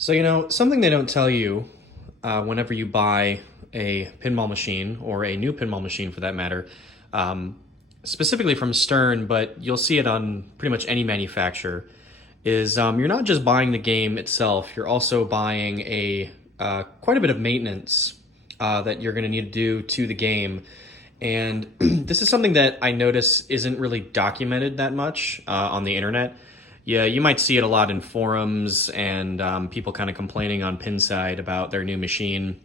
So, something they don't tell you whenever you buy a pinball machine or a new pinball machine for that matter, specifically from Stern, but you'll see it on pretty much any manufacturer, is you're not just buying the game itself, you're also buying a quite a bit of maintenance that you're going to need to do to the game. And this is something that I notice isn't really documented that much on the internet. Yeah, you might see it a lot in forums and people kind of complaining on Pinside about their new machine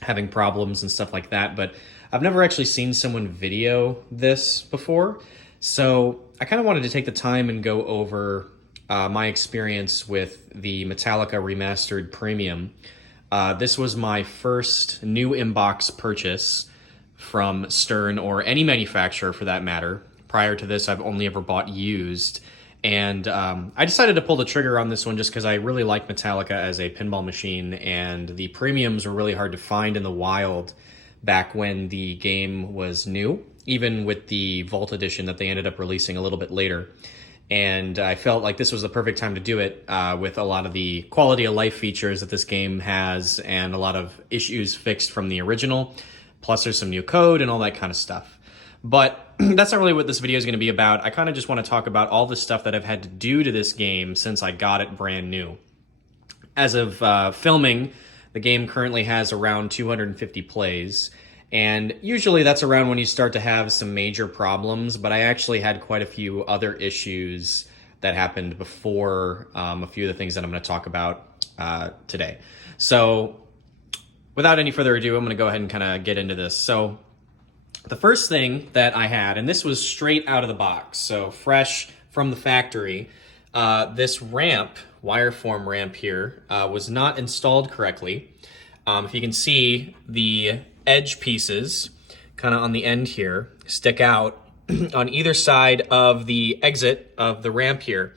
having problems and stuff like that. But I've never actually seen someone video this before. So I kind of wanted to take the time and go over my experience with the Metallica Remastered Premium. This was my first new inbox purchase from Stern or any manufacturer for that matter. Prior to this, I've only ever bought used. And I decided to pull the trigger on this one just because I really like Metallica as a pinball machine, and the premiums were really hard to find in the wild back when the game was new, even with the Vault Edition that they ended up releasing a little bit later. And I felt like this was the perfect time to do it with a lot of the quality of life features that this game has and a lot of issues fixed from the original. Plus there's some new code and all that kind of stuff. But that's not really what this video is going to be about. I kind of just want to talk about all the stuff that I've had to do to this game since I got it brand new. As of filming, the game currently has around 250 plays. And usually that's around when you start to have some major problems, but I actually had quite a few other issues that happened before a few of the things that I'm going to talk about today. So without any further ado, I'm going to go ahead and kind of get into this. So the first thing that I had, and this was straight out of the box, so fresh from the factory, this ramp, wireform ramp here, was not installed correctly. If you can see, the edge pieces, kind of on the end here, stick out on either side of the exit of the ramp here.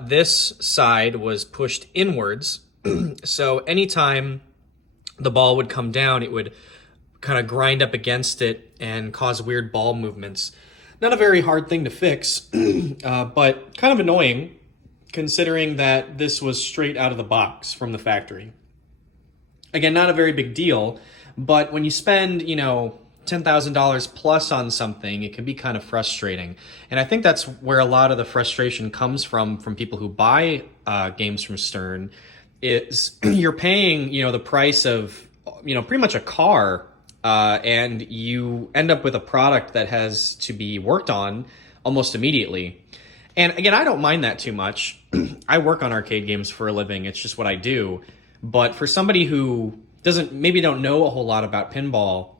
This side was pushed inwards, so anytime the ball would come down, it would kind of grind up against it and cause weird ball movements. Not a very hard thing to fix, but kind of annoying considering that this was straight out of the box from the factory. Again, not a very big deal, but when you spend, $10,000 plus on something, it can be kind of frustrating. And I think that's where a lot of the frustration comes from people who buy games from Stern, is you're paying, the price of, pretty much a car, and you end up with a product that has to be worked on almost immediately. And again, I don't mind that too much. I work on arcade games for a living. It's just what I do. But for somebody who maybe don't know a whole lot about pinball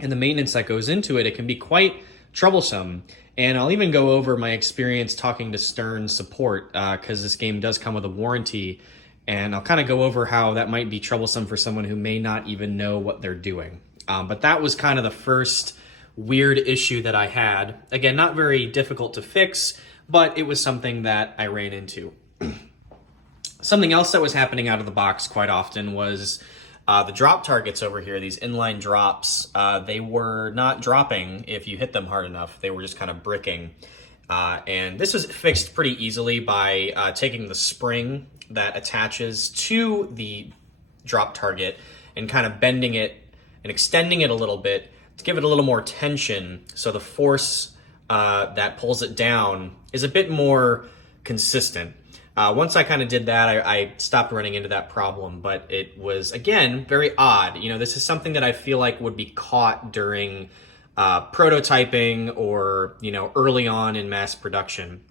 and the maintenance that goes into it, it can be quite troublesome. And I'll even go over my experience talking to Stern support, because this game does come with a warranty. And I'll kind of go over how that might be troublesome for someone who may not even know what they're doing. But that was kind of the first weird issue that I had. Again, not very difficult to fix, but it was something that I ran into. Something else that was happening out of the box quite often was the drop targets over here, these inline drops. They were not dropping if you hit them hard enough. They were just kind of bricking. And this was fixed pretty easily by taking the spring that attaches to the drop target and kind of bending it and extending it a little bit to give it a little more tension, so the force that pulls it down is a bit more consistent. Once I kind of did that, I stopped running into that problem, but it was, again, very odd. This is something that I feel like would be caught during prototyping or, early on in mass production.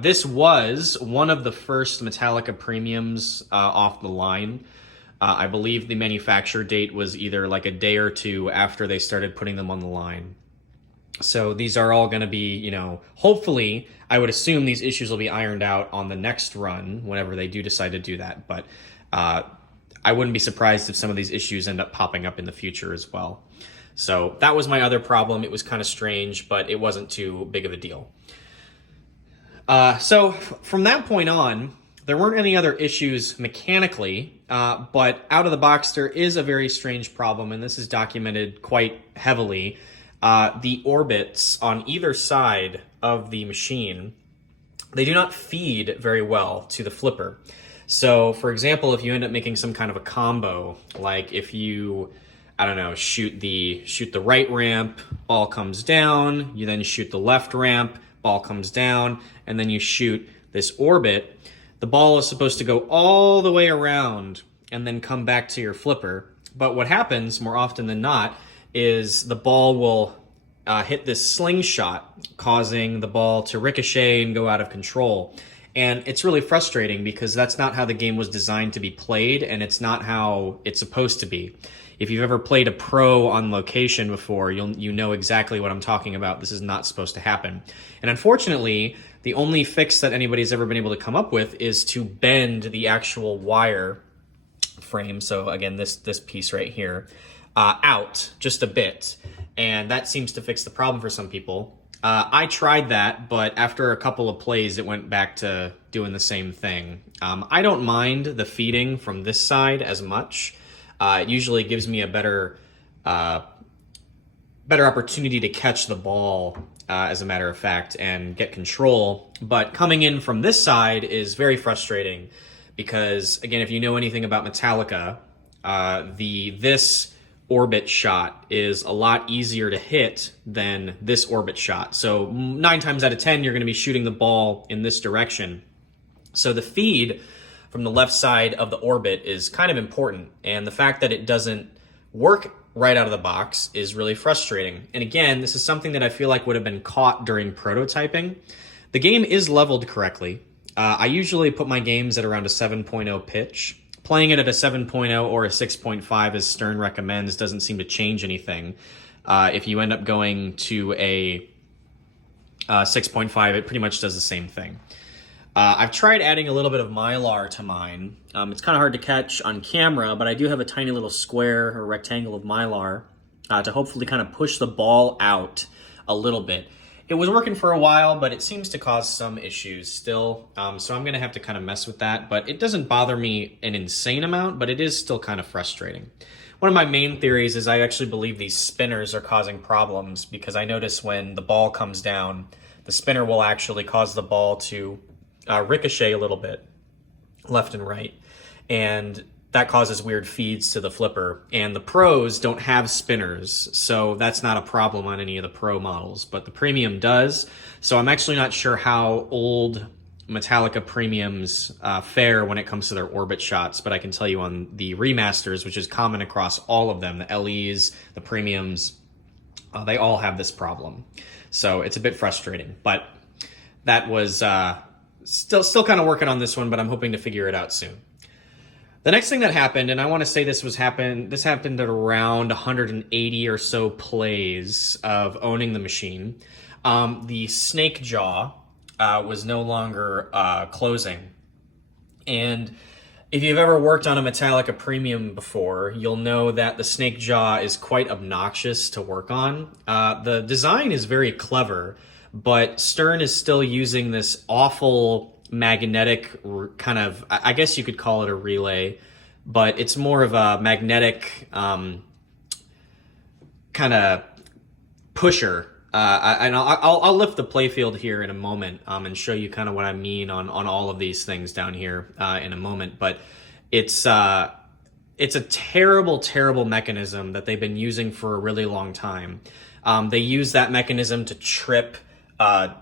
This was one of the first Metallica premiums off the line. I believe the manufacture date was either like a day or two after they started putting them on the line. So these are all going to be, hopefully, I would assume these issues will be ironed out on the next run whenever they do decide to do that. But I wouldn't be surprised if some of these issues end up popping up in the future as well. So that was my other problem. It was kind of strange, but it wasn't too big of a deal. So from that point on, there weren't any other issues mechanically, but out of the box, there is a very strange problem, and this is documented quite heavily. The orbits on either side of the machine, they do not feed very well to the flipper. So, for example, if you end up making some kind of a combo, like if you, I don't know, shoot the right ramp, ball comes down, you then shoot the left ramp, ball comes down, and then you shoot this orbit, the ball is supposed to go all the way around and then come back to your flipper. But what happens more often than not is the ball will hit this slingshot, causing the ball to ricochet and go out of control. And it's really frustrating because that's not how the game was designed to be played, and it's not how it's supposed to be. If you've ever played a pro on location before, you know exactly what I'm talking about. This is not supposed to happen. And unfortunately, the only fix that anybody's ever been able to come up with is to bend the actual wire frame. So again, this piece right here, out just a bit. And that seems to fix the problem for some people. I tried that, but after a couple of plays, it went back to doing the same thing. I don't mind the feeding from this side as much. It usually gives me a better opportunity to catch the ball, as a matter of fact, and get control. But coming in from this side is very frustrating because, again, if you know anything about Metallica, this orbit shot is a lot easier to hit than this orbit shot. So 9 times out of 10, you're going to be shooting the ball in this direction. So the feed from the left side of the orbit is kind of important. And the fact that it doesn't work right out of the box is really frustrating. And again, this is something that I feel like would have been caught during prototyping. The game is leveled correctly. I usually put my games at around a 7.0 pitch. Playing it at a 7.0 or a 6.5, as Stern recommends, doesn't seem to change anything. If you end up going to a 6.5, it pretty much does the same thing. I've tried adding a little bit of Mylar to mine. It's kind of hard to catch on camera, but I do have a tiny little square or rectangle of Mylar to hopefully kind of push the ball out a little bit. It was working for a while, but it seems to cause some issues still. So I'm going to have to kind of mess with that. But it doesn't bother me an insane amount, but it is still kind of frustrating. One of my main theories is I actually believe these spinners are causing problems because I notice when the ball comes down, the spinner will actually cause the ball to ricochet a little bit left and right. And that causes weird feeds to the flipper. And the pros don't have spinners, so that's not a problem on any of the pro models, but the premium does. So I'm actually not sure how old Metallica premiums fare when it comes to their orbit shots, but I can tell you on the remasters, which is common across all of them, the LEs, the premiums, they all have this problem. So it's a bit frustrating, but that was still kind of working on this one, but I'm hoping to figure it out soon. The next thing that happened, and I want to say this happened at around 180 or so plays of owning the machine. The snake jaw was no longer closing. And if you've ever worked on a Metallica Premium before, you'll know that the snake jaw is quite obnoxious to work on. The design is very clever, but Stern is still using this awful magnetic kind of, I guess you could call it a relay, but it's more of a magnetic kind of pusher. And I'll lift the playfield here in a moment and show you kind of what I mean on all of these things down here in a moment. But it's a terrible, terrible mechanism that they've been using for a really long time. They use that mechanism to trip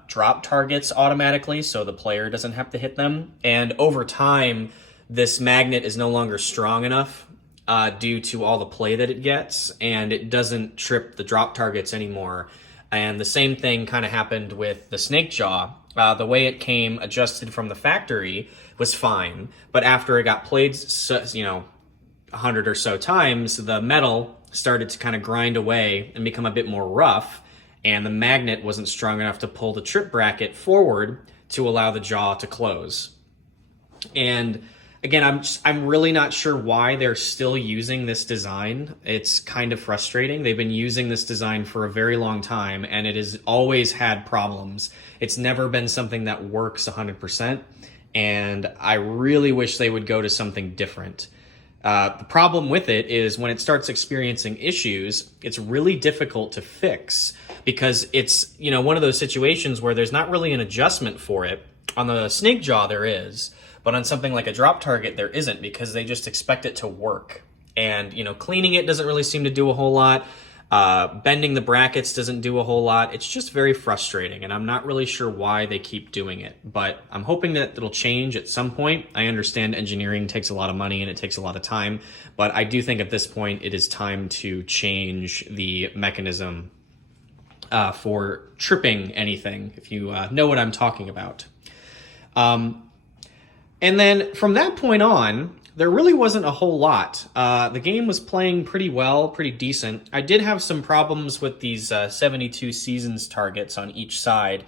drop targets automatically so the player doesn't have to hit them. And over time, this magnet is no longer strong enough due to all the play that it gets, and it doesn't trip the drop targets anymore. And the same thing kind of happened with the snake jaw. The way it came adjusted from the factory was fine, but after it got played, 100 or so times, the metal started to kind of grind away and become a bit more rough, and the magnet wasn't strong enough to pull the trip bracket forward to allow the jaw to close. And again, I'm really not sure why they're still using this design. It's kind of frustrating. They've been using this design for a very long time, and it has always had problems. It's never been something that works 100%, and I really wish they would go to something different. The problem with it is when it starts experiencing issues, it's really difficult to fix because it's, one of those situations where there's not really an adjustment for it. On the snake jaw there is, But on something like a drop target, there isn't, because they just expect it to work. And, cleaning it doesn't really seem to do a whole lot. Bending the brackets doesn't do a whole lot. It's just very frustrating, and I'm not really sure why they keep doing it. But I'm hoping that it'll change at some point. I understand engineering takes a lot of money and it takes a lot of time, but I do think at this point it is time to change the mechanism for tripping anything, if you know what I'm talking about. And then from that point on, there really wasn't a whole lot. The game was playing pretty well, pretty decent. I did have some problems with these 72 seasons targets on each side.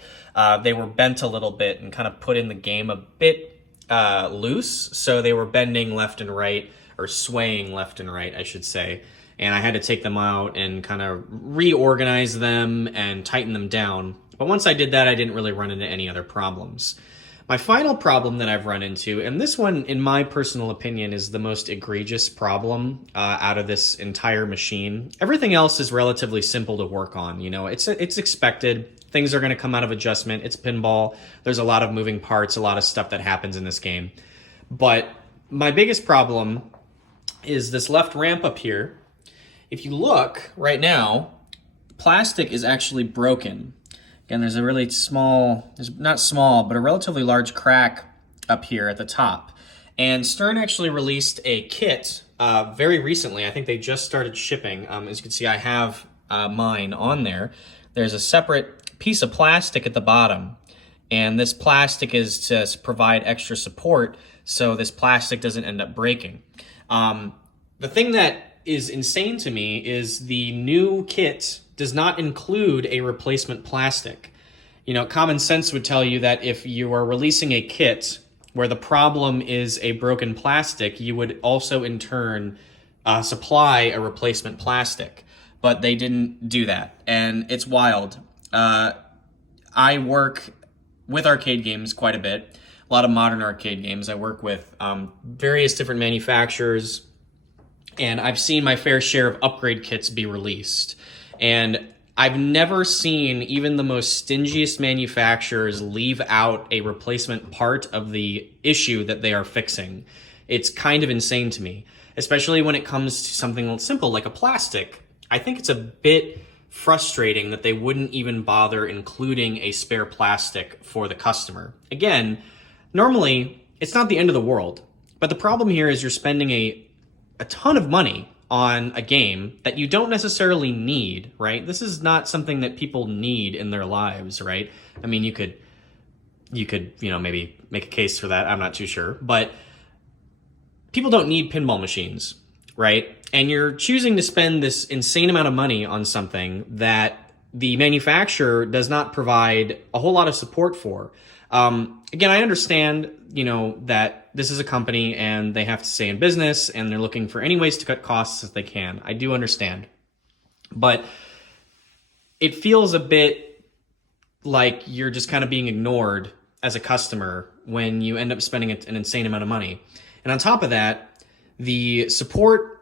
They were bent a little bit and kind of put in the game a bit loose, so they were bending left and right, or swaying left and right, I should say. And I had to take them out and kind of reorganize them and tighten them down. But once I did that, I didn't really run into any other problems. My final problem that I've run into, and this one, in my personal opinion, is the most egregious problem out of this entire machine. Everything else is relatively simple to work on. It's expected. Things are going to come out of adjustment. It's pinball. There's a lot of moving parts, a lot of stuff that happens in this game. But my biggest problem is this left ramp up here. If you look right now, plastic is actually broken. Again, there's a really small, not small, but a relatively large crack up here at the top. And Stern actually released a kit very recently. I think they just started shipping. As you can see, I have mine on there. There's a separate piece of plastic at the bottom. And this plastic is to provide extra support so this plastic doesn't end up breaking. The thing that is insane to me is the new kit does not include a replacement plastic. Common sense would tell you that if you are releasing a kit where the problem is a broken plastic, you would also in turn supply a replacement plastic. But they didn't do that, and it's wild. I work with arcade games quite a bit, a lot of modern arcade games. I work with various different manufacturers, and I've seen my fair share of upgrade kits be released. And I've never seen even the most stingiest manufacturers leave out a replacement part of the issue that they are fixing. It's kind of insane to me, especially when it comes to something simple like a plastic. I think it's a bit frustrating that they wouldn't even bother including a spare plastic for the customer. Again, normally it's not the end of the world, but the problem here is you're spending a ton of money on a game that you don't necessarily need, right? This is not something that people need in their lives, right? I mean, you could, maybe make a case for that. I'm not too sure, but people don't need pinball machines, right? And you're choosing to spend this insane amount of money on something that the manufacturer does not provide a whole lot of support for. Again, I understand, that this is a company and they have to stay in business and they're looking for any ways to cut costs if they can. I do understand. But it feels a bit like you're just kind of being ignored as a customer when you end up spending an insane amount of money. And on top of that, the support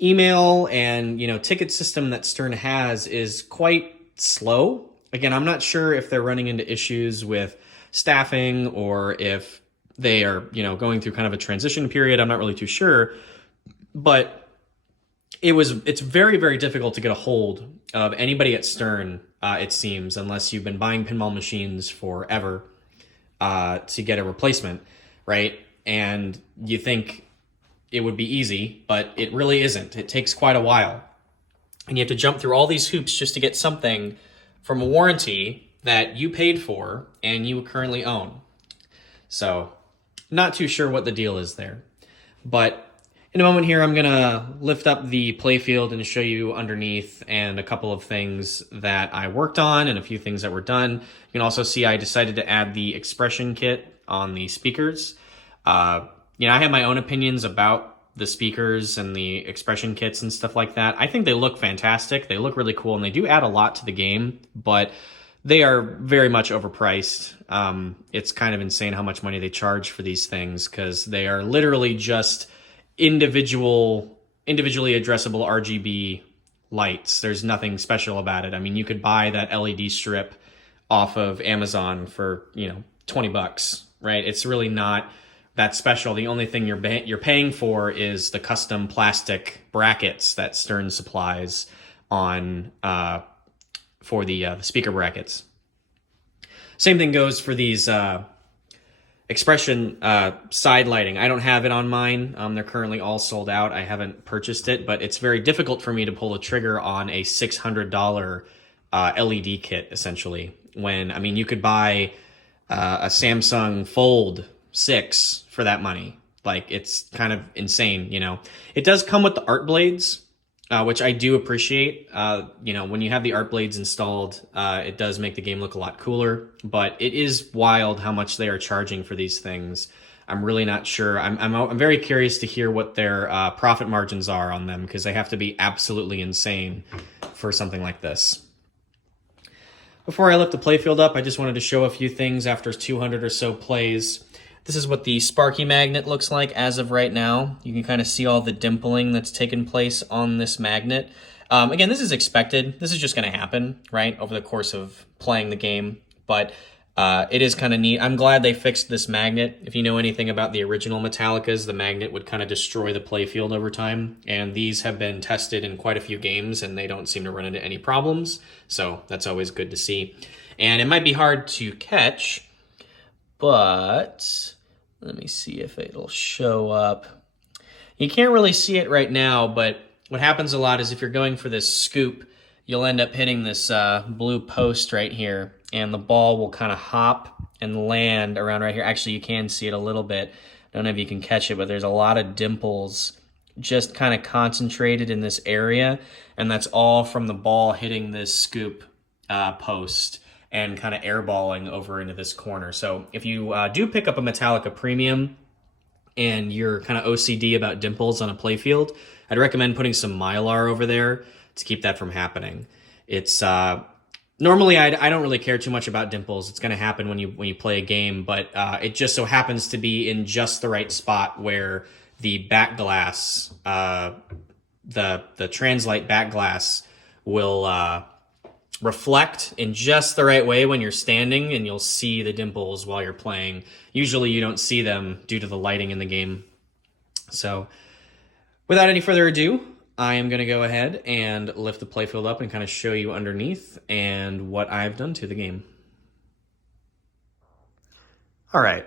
email and, ticket system that Stern has is quite slow. Again, I'm not sure if they're running into issues with staffing or if they are, going through kind of a transition period. I'm not really too sure, but it's very, very difficult to get a hold of anybody at Stern, it seems, unless you've been buying pinball machines forever to get a replacement, right? And you think it would be easy, but it really isn't. It takes quite a while. And you have to jump through all these hoops just to get something from a warranty that you paid for and you currently own. So, not too sure what the deal is there. But in a moment here, I'm going to lift up the playfield and show you underneath and a couple of things that I worked on and a few things that were done. You can also see I decided to add the expression kit on the speakers. I have my own opinions about the speakers and the expression kits and stuff like that. I think they look fantastic. They look really cool and they do add a lot to the game, but they are very much overpriced. It's kind of insane how much money they charge for these things because they are literally just individually addressable RGB lights. There's nothing special about it. I mean, you could buy that LED strip off of Amazon for, $20, right? It's really not that special. The only thing you're paying for is the custom plastic brackets that Stern supplies on for the speaker brackets. Same thing goes for these expression side lighting. I don't have it on mine. They're currently all sold out. I haven't purchased it, but it's very difficult for me to pull a trigger on a $600 LED kit, essentially. When, I mean, you could buy a Samsung Fold 6 for that money. Like, it's kind of insane, you know. It does come with the art blades, which I do appreciate. You know, when you have the art blades installed, it does make the game look a lot cooler, but it is wild how much they are charging for these things. I'm really not sure. I'm very curious to hear what their profit margins are on them, because they have to be absolutely insane for something like this. Before I lift the playfield up, I just wanted to show a few things after 200 or so plays. This is what the Sparky magnet looks like as of right now. You can kind of see all the dimpling that's taken place on this magnet. Again, this is expected. This is just going to happen, right, over the course of playing the game. But it is kind of neat. I'm glad they fixed this magnet. If you know anything about the original Metallicas, the magnet would kind of destroy the playfield over time. And these have been tested in quite a few games, and they don't seem to run into any problems. So that's always good to see. And it might be hard to catch, but let me see if it'll show up. You can't really see it right now, but what happens a lot is if you're going for this scoop, you'll end up hitting this blue post right here, and the ball will kind of hop and land around right here. Actually, you can see it a little bit. I don't know if you can catch it, but there's a lot of dimples just kind of concentrated in this area, and that's all from the ball hitting this scoop post and kind of airballing over into this corner. So if you do pick up a Metallica Premium and you're kind of OCD about dimples on a playfield, I'd recommend putting some Mylar over there to keep that from happening. It's normally I don't really care too much about dimples. It's going to happen when you play a game, but it just so happens to be in just the right spot where the back glass, the translite back glass will reflect in just the right way when you're standing, and you'll see the dimples while you're playing. Usually you don't see them due to the lighting in the game. So without any further ado, I am going to go ahead and lift the playfield up and kind of show you underneath and what I've done to the game. All right,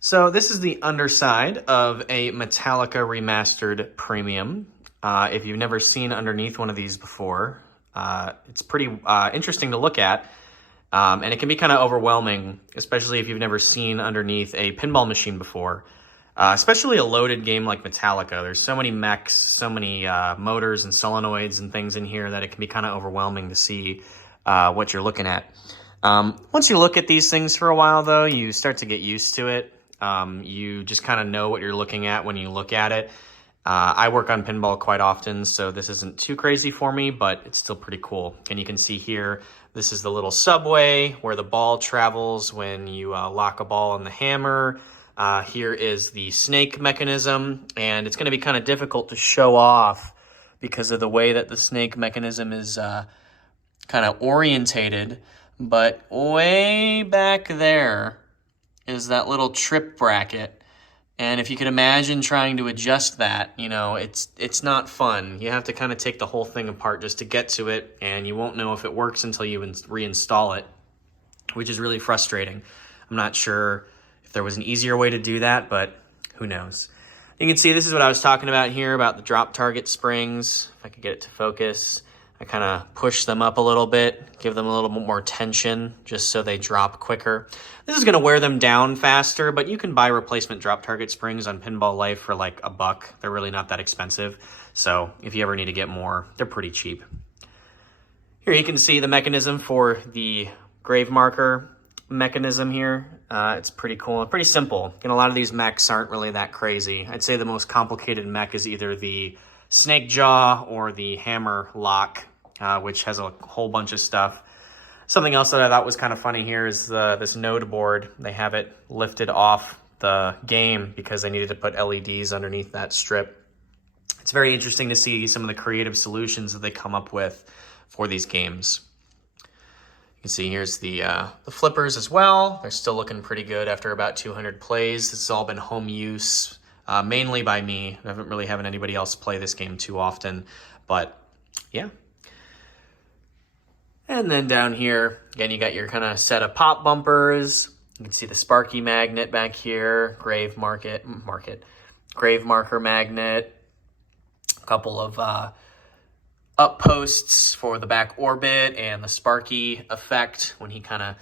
so this is the underside of a Metallica Remastered Premium. If you've never seen underneath one of these before, it's pretty interesting to look at, and it can be kind of overwhelming, especially if you've never seen underneath a pinball machine before. Especially a loaded game like Metallica. There's so many mechs, so many motors and solenoids and things in here that it can be kind of overwhelming to see what you're looking at. Once you look at these things for a while, though, you start to get used to it. You just kind of know what you're looking at when you look at it. I work on pinball quite often, so this isn't too crazy for me, but it's still pretty cool. And you can see here, this is the little subway where the ball travels when you lock a ball on the hammer. Here is the snake mechanism, and it's going to be kind of difficult to show off because of the way that the snake mechanism is kind of orientated. But way back there is that little trip bracket. And if you can imagine trying to adjust that, you know, it's not fun. You have to kind of take the whole thing apart just to get to it, and you won't know if it works until you reinstall it, which is really frustrating. I'm not sure if there was an easier way to do that, but who knows. You can see this is what I was talking about here, about the drop target springs. If I could get it to focus, I kind of push them up a little bit, give them a little bit more tension just so they drop quicker. This is going to wear them down faster, but you can buy replacement drop target springs on Pinball Life for like $1. They're really not that expensive. So if you ever need to get more, they're pretty cheap. Here you can see the mechanism for the grave marker mechanism here. It's pretty cool and pretty simple. And a lot of these mechs aren't really that crazy. I'd say the most complicated mech is either the snake jaw or the hammer lock, which has a whole bunch of stuff. Something else that I thought was kind of funny here is this node board. They have it lifted off the game because they needed to put LEDs underneath that strip. It's very interesting to see some of the creative solutions that they come up with for these games. You can see here's the flippers as well. They're still looking pretty good after about 200 plays. This has all been home use, mainly by me. I haven't really having anybody else play this game too often, but yeah. And then down here, again, you got your kind of set of pop bumpers. You can see the Sparky magnet back here, grave marker magnet, a couple of up posts for the back orbit and the Sparky effect when he kind of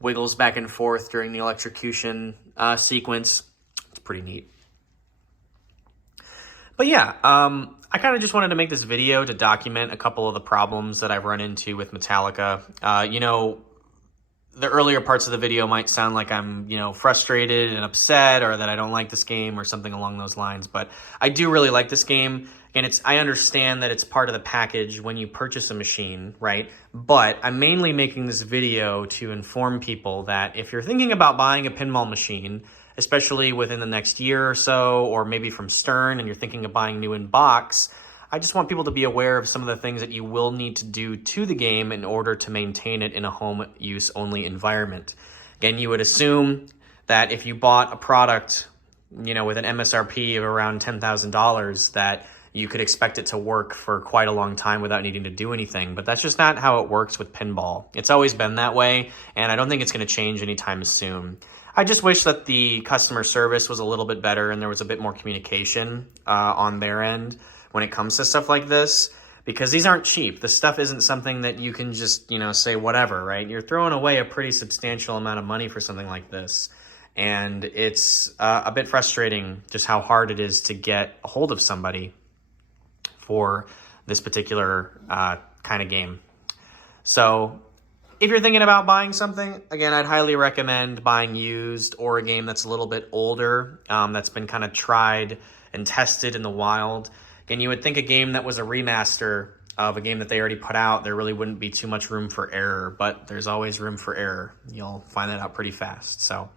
wiggles back and forth during the electrocution sequence. It's pretty neat. But yeah, I kind of just wanted to make this video to document a couple of the problems that I've run into with Metallica. You know, the earlier parts of the video might sound like I'm, frustrated and upset, or that I don't like this game or something along those lines, but I do really like this game. And I understand that it's part of the package when you purchase a machine, right? But I'm mainly making this video to inform people that if you're thinking about buying a pinball machine, especially within the next year or so, or maybe from Stern, and you're thinking of buying new in box, I just want people to be aware of some of the things that you will need to do to the game in order to maintain it in a home use only environment. Again, you would assume that if you bought a product, with an MSRP of around $10,000, that you could expect it to work for quite a long time without needing to do anything. But that's just not how it works with pinball. It's always been that way, and I don't think it's going to change anytime soon. I just wish that the customer service was a little bit better and there was a bit more communication on their end when it comes to stuff like this, because these aren't cheap. This stuff isn't something that you can just, say whatever, right? You're throwing away a pretty substantial amount of money for something like this. And it's a bit frustrating just how hard it is to get a hold of somebody for this particular kind of game. So if you're thinking about buying something, again, I'd highly recommend buying used, or a game that's a little bit older, that's been kind of tried and tested in the wild. And you would think a game that was a remaster of a game that they already put out, there really wouldn't be too much room for error, but there's always room for error. You'll find that out pretty fast. So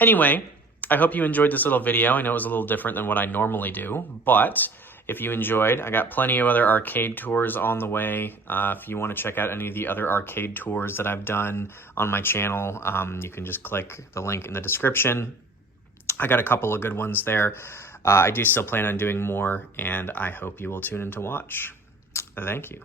anyway, I hope you enjoyed this little video. I know it was a little different than what I normally do, but if you enjoyed, I got plenty of other arcade tours on the way. If you want to check out any of the other arcade tours that I've done on my channel, you can just click the link in the description. I got a couple of good ones there. I do still plan on doing more, and I hope you will tune in to watch. Thank you.